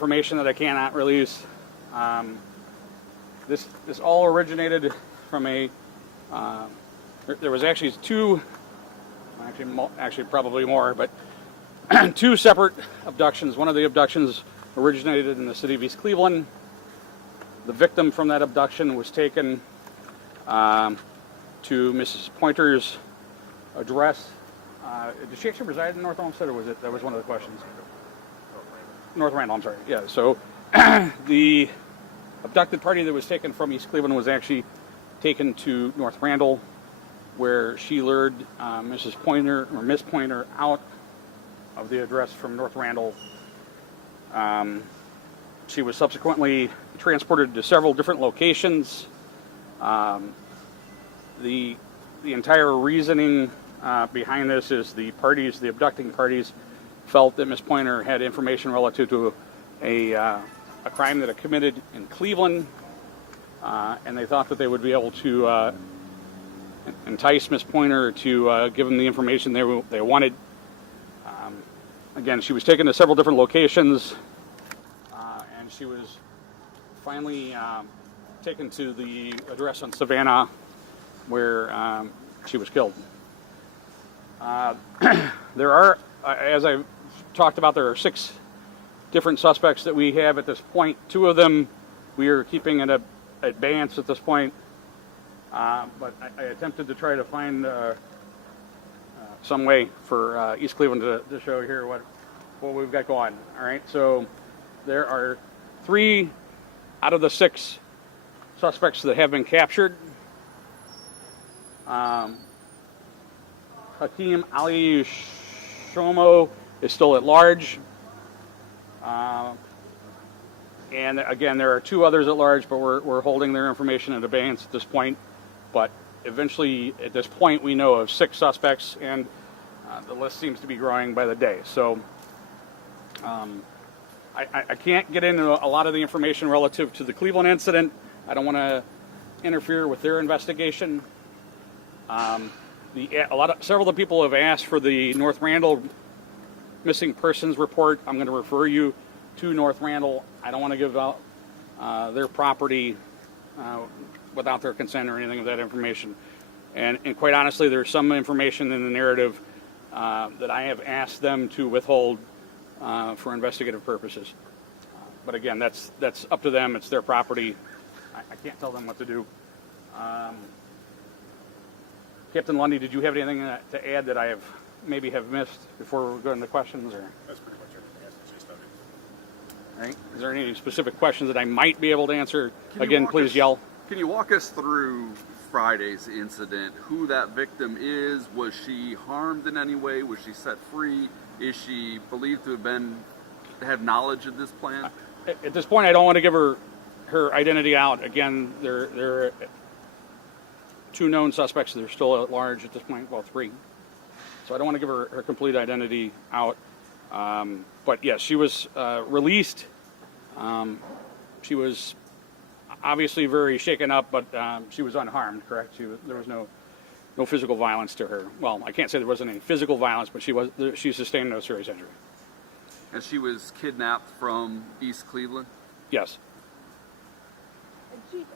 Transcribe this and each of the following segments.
information that I cannot release. This all originated from there was actually actually probably more, but two separate abductions. One of the abductions originated in the city of East Cleveland. The victim from that abduction was taken to Mrs. Pointer's address. Did she actually reside in North Olmsted, or that was one of the questions? North Randall, I'm sorry. Yeah, so the abducted party that was taken from East Cleveland was actually taken to North Randall, where she lured Mrs. Pointer, or Miss Pointer, out of the address from North Randall. She was subsequently transported to several different locations. The entire reasoning behind this is the abducting parties, felt that Miss Pointer had information relative to a crime that had committed in Cleveland, and they thought that they would be able to entice Miss Pointer to give them the information they wanted. Again, she was taken to several different locations, and she was finally taken to the address on Savannah, where she was killed. There are, as I talked about, there are 6 different suspects that we have at this point. 2 of them we are keeping in abeyance at this point, but I attempted to try to find some way for East Cleveland to show here what we've got going. All right, so there are 3 out of the 6 suspects that have been captured. Hakeem Ali Shomo is still at large. And again, there are 2 others at large, but we're holding their information in abeyance at this point. But eventually, at this point, we know of 6 suspects, and the list seems to be growing by the day. So I can't get into a lot of the information relative to the Cleveland incident. I don't want to interfere with their investigation. Several of the people have asked for the North Randall missing persons report. I'm going to refer you to North Randall. I don't want to give out their property without their consent or anything of that information. And quite honestly, there's some information in the narrative that I have asked them to withhold for investigative purposes. But again, that's up to them. It's their property. I can't tell them what to do. Captain Lundy, did you have anything to add that I maybe have missed before we go into questions? Or? That's pretty much everything. That's just started. All right. Is there any specific questions that I might be able to answer? Again, please yell. Can you walk us through Friday's incident? Who that victim is? Was she harmed in any way? Was she set free? Is she believed to have knowledge of this plan? At this point, I don't want to give her identity out. Again, there are 2 known suspects that are still at large at this point. Well, 3. So I don't want to give her complete identity out. But yes, she was released. She was obviously very shaken up, but she was unharmed, correct? There was no physical violence to her. Well, I can't say there wasn't any physical violence, but she sustained no serious injury. And she was kidnapped from East Cleveland? Yes. Chief,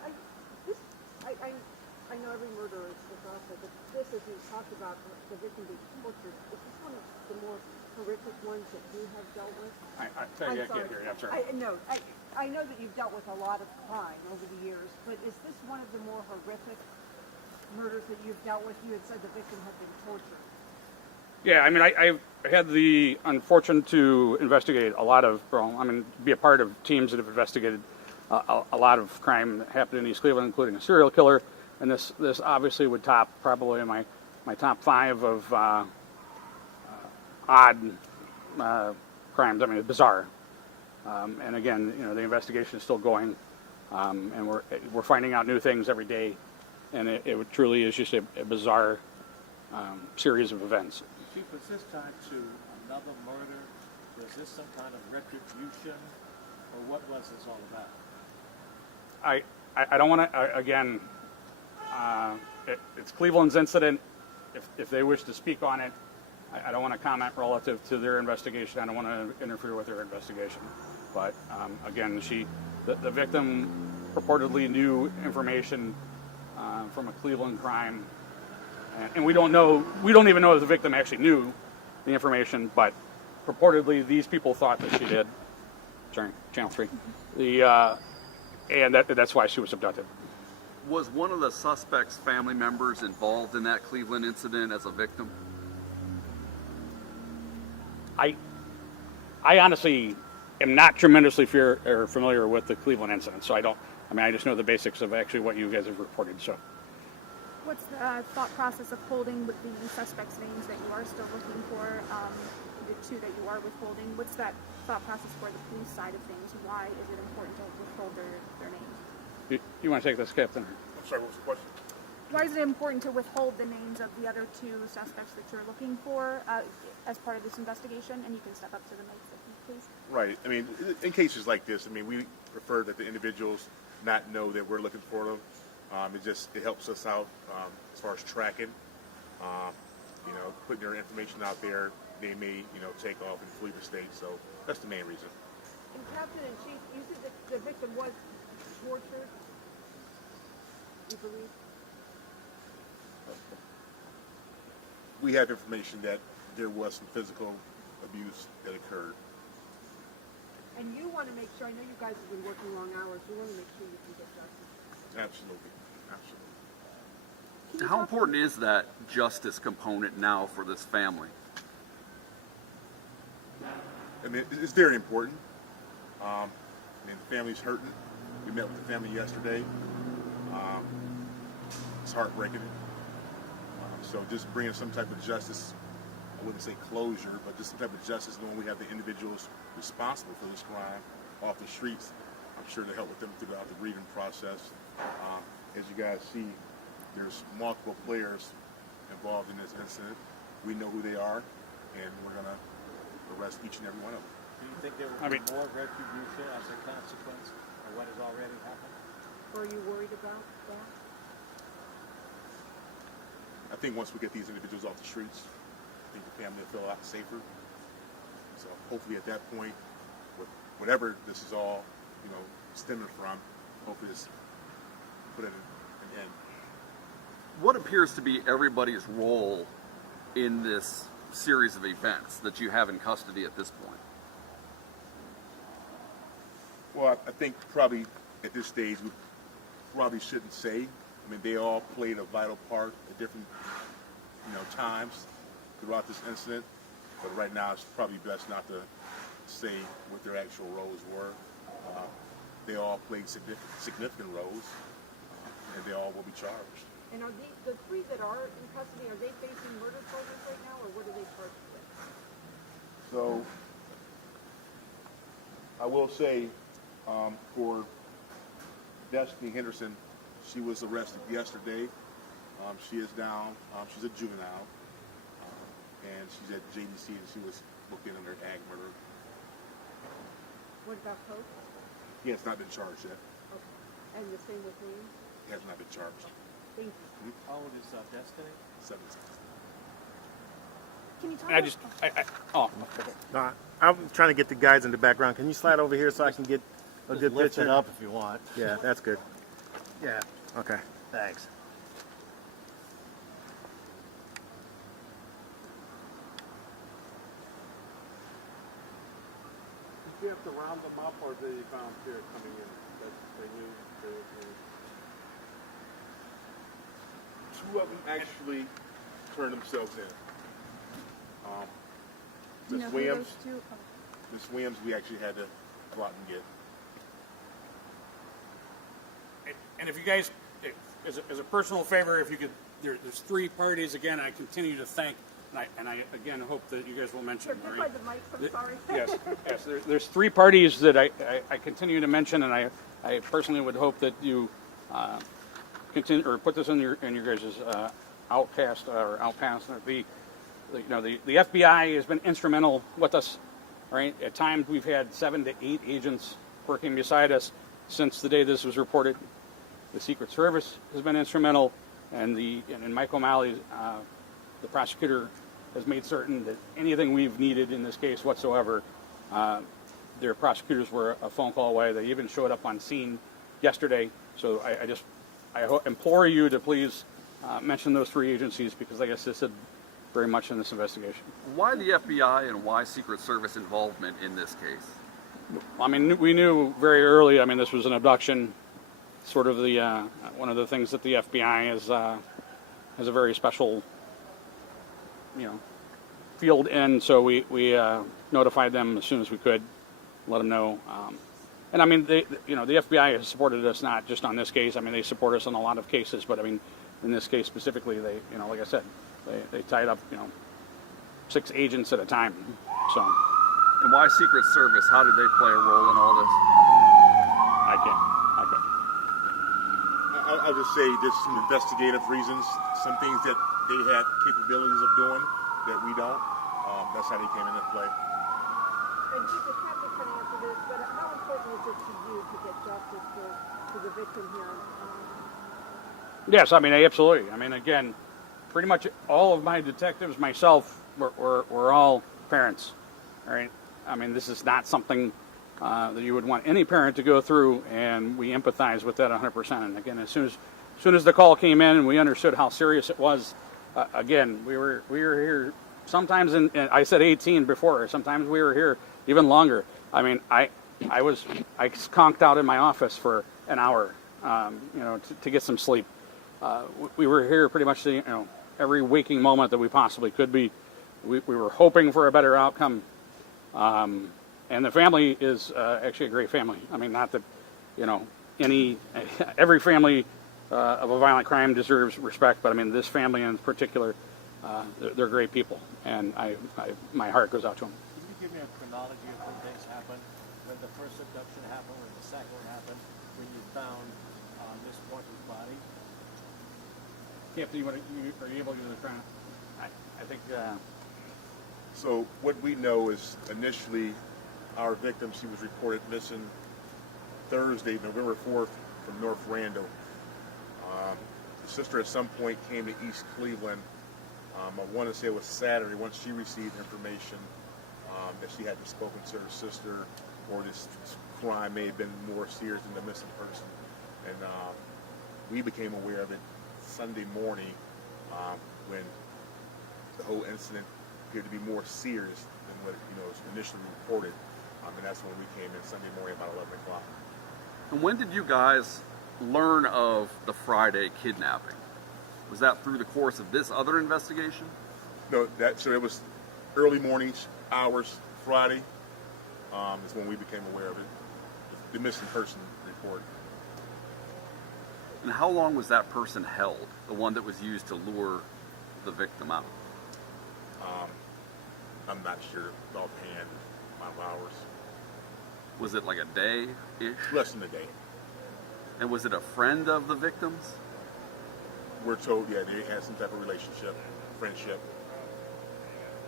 I know every murder is awful, but this, as you talked about, the victim being tortured, is this one of the more horrific ones that you have dealt with? I can't hear you. I'm sorry. I know that you've dealt with a lot of crime over the years, but is this one of the more horrific murders that you've dealt with? You had said the victim had been tortured. Yeah, I mean, I've had the unfortune to investigate be a part of teams that have investigated a lot of crime that happened in East Cleveland, including a serial killer. And this obviously would top probably my top 5 of odd crimes. I mean, it's bizarre. And again, the investigation is still going, and we're finding out new things every day. And it truly is just a bizarre series of events. Chief, was this tied to another murder? Was this some kind of retribution, or what was this all about? I don't want to, again, it's Cleveland's incident. If they wish to speak on it, I don't want to comment relative to their investigation. I don't want to interfere with their investigation. But again, the victim purportedly knew information from a Cleveland crime, and we don't even know if the victim actually knew the information, but purportedly these people thought that she did. Sorry, Channel 3. And that's why she was abducted. Was one of the suspect's family members involved in that Cleveland incident as a victim? I honestly am not tremendously familiar with the Cleveland incident, so I just know the basics of actually what you guys have reported. So, what's the thought process of holding with the suspects' names that you are still looking for, the two that you are withholding? What's that thought process for the police side of things? Why is it important to withhold their names? you want to take this, Captain? I'm sorry, what was the question? Why is it important to withhold the names of the other two suspects that you're looking for as part of this investigation? And you can step up to the mic, please. Right. I mean, in cases like this, I mean, we prefer that the individuals not know that we're looking for them. It helps us out as far as tracking. Putting their information out there, they may, take off and flee the state. So that's the main reason. And Captain in Chief, you said that the victim was tortured. You believe? We have information that there was some physical abuse that occurred. And you want to make sure, I know you guys have been working long hours, you want to make sure you can get justice. Absolutely. How important is that justice component now for this family? I mean, it's very important. The family's hurting. We met with the family yesterday. It's heartbreaking. So just bringing some type of justice, I wouldn't say closure, but just some type of justice, knowing we have the individuals responsible for this crime off the streets, I'm sure to help with them throughout the grieving process. As you guys see, there's multiple players involved in this incident. We know who they are, and we're going to arrest each and every one of them. Do you think there will be more retribution as a consequence of what has already happened? Or are you worried about that? I think once we get these individuals off the streets, I think the family will feel a lot safer. So hopefully at that point, with whatever this is all, stemming from, hopefully this put an end. What appears to be everybody's role in this series of events that you have in custody at this point? Well, I think probably at this stage we probably shouldn't say. I mean, they all played a vital part at different, times throughout this incident. But right now, it's probably best not to say what their actual roles were. They all played significant roles, and they all will be charged. And are the three that are in custody, are they facing murder charges right now, or what are they charged with? So, I will say, for Destiny Henderson, she was arrested yesterday. She is down. She's a juvenile, and she's at JDC, and she was booked in under ag murder. What about Poke? He has not been charged yet. Okay. And the same with me? He has not been charged. Thank you. How old is Destiny? 17. Can you talk I about... just, I'm trying to get the guys in the background. Can you slide over here so I can get a good Lift picture? it up if you want. Yeah, that's good. Yeah. Okay. Thanks. Did you have to round them up, or did you volunteer coming in? That they knew they were... Two of them actually turned themselves in. Do you know Miss who Williams, those two... Miss Williams, we actually had to go out and get. and if you guys, as a personal favor, if you could, there's three parties again. I continue to thank, and I again hope that you guys will mention. Here, by the mics, I'm sorry. Yes. There's three parties that I continue to mention, and I personally would hope that you continue or put this in your guys' outcast or outpass. The FBI has been instrumental with us. Right, at times we've had 7 to 8 agents working beside us since the day this was reported. The Secret Service has been instrumental, and Mike O'Malley, the prosecutor, has made certain that anything we've needed in this case whatsoever, their prosecutors were a phone call away. They even showed up on scene yesterday. So I implore you to please mention those three agencies because they assisted very much in this investigation. Why the FBI and why Secret Service involvement in this case? I mean, we knew very early. I mean, this was an abduction. Sort of the one of the things that the FBI is has a very special, field in. So we notified them as soon as we could, let them know. And I mean, the FBI has supported us not just on this case. I mean, they support us on a lot of cases, but I mean, in this case specifically, they, like I said, they tied up, 6 agents at a time. So. And why Secret Service? How did they play a role in all this? I can't. I'll just say just some investigative reasons, some things that they have capabilities of doing that we don't. That's how they came into play. And you the captain can answer this, but how important is it to you to get justice to the victim here? Yes, I mean, absolutely. I mean, again, pretty much all of my detectives, myself, we're all parents, all right? I mean, this is not something that you would want any parent to go through, and we empathize with that 100%. And again, as soon as the call came in and we understood how serious it was, again, we were here sometimes I said 18 before, sometimes we were here even longer. I mean, I conked out in my office for an hour, to get some sleep. We were here pretty much, every waking moment that we possibly could be. We were hoping for a better outcome. And the family is actually a great family. I mean, not that, every family of a violent crime deserves respect, but I mean, this family in particular, they're great people, and my heart goes out to them. Can you give me a chronology of when things happened? When the first abduction happened, when the second one happened, when you found Miss Pointer's body? Captain, are you able to do the chronology? I think... So what we know is initially our victim, she was reported missing Thursday, November 4th from North Randall. The sister at some point came to East Cleveland. I want to say it was Saturday once she received information that she hadn't spoken to her sister or this crime may have been more serious than the missing person. And we became aware of it Sunday morning when the whole incident appeared to be more serious than what was initially reported. And that's when we came in Sunday morning about 11 o'clock. And when did you guys learn of the Friday kidnapping? Was that through the course of this other investigation? No, so it was early mornings, hours, Friday, is when we became aware of it. The missing person report. And how long was that person held? The one that was used to lure the victim out? I'm not sure offhand, 5 hours. Was it like a day-ish? Less than a day. And was it a friend of the victim's? We're told, yeah, they had some type of relationship, friendship.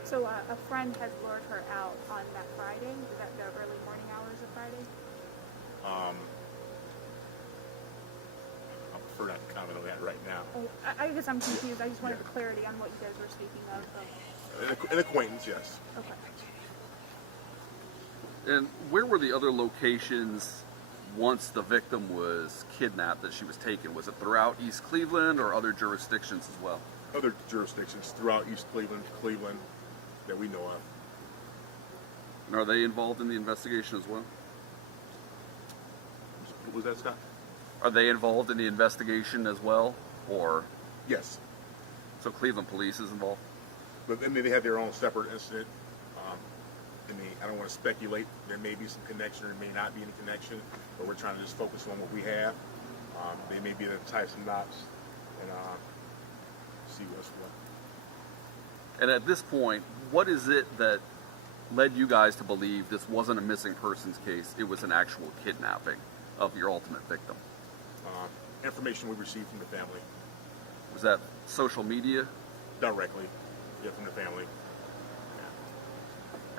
So a friend had lured her out on that Friday? Was that the early morning hours of Friday? I prefer not to comment on that right now. Oh, I guess I'm confused. I just wanted clarity on what you guys were speaking of. An acquaintance, yes. Okay. And where were the other locations once the victim was kidnapped that she was taken? Was it throughout East Cleveland or other jurisdictions as well? Other jurisdictions throughout East Cleveland, that we know of. And are they involved in the investigation as well? Was that, Scott? Are they involved in the investigation as well? Or Yes. so Cleveland Police is involved? But I mean, they had their own separate incident. I don't want to speculate. There may be some connection, or there may not be any connection, but we're trying to just focus on what we have. They may be able to tie some knots and see what's what. And at this point, what is it that led you guys to believe this wasn't a missing persons case, it was an actual kidnapping of your ultimate victim? Information we received from the family. Was that social media? Directly, yeah, from the family.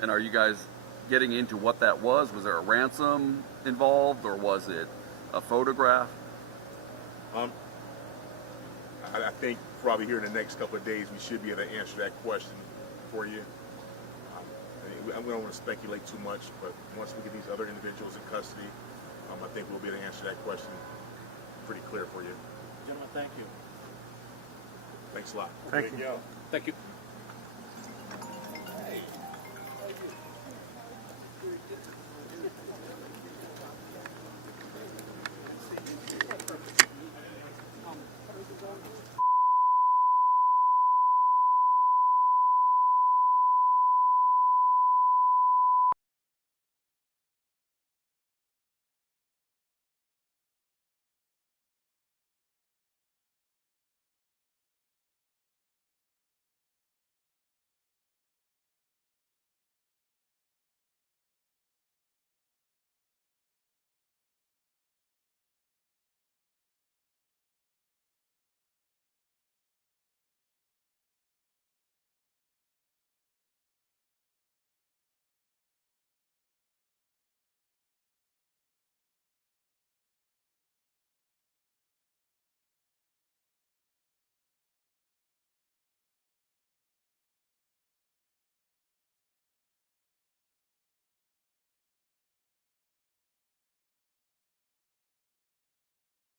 And are you guys getting into what that was? Was there a ransom involved, or was it a photograph? I think probably here in the next couple of days we should be able to answer that question for you. we don't want to speculate too much, but once we get these other individuals in custody, I think we'll be able to answer that question pretty clear for you. Gentlemen, thank you. Thanks a lot. Thank you. Thank you.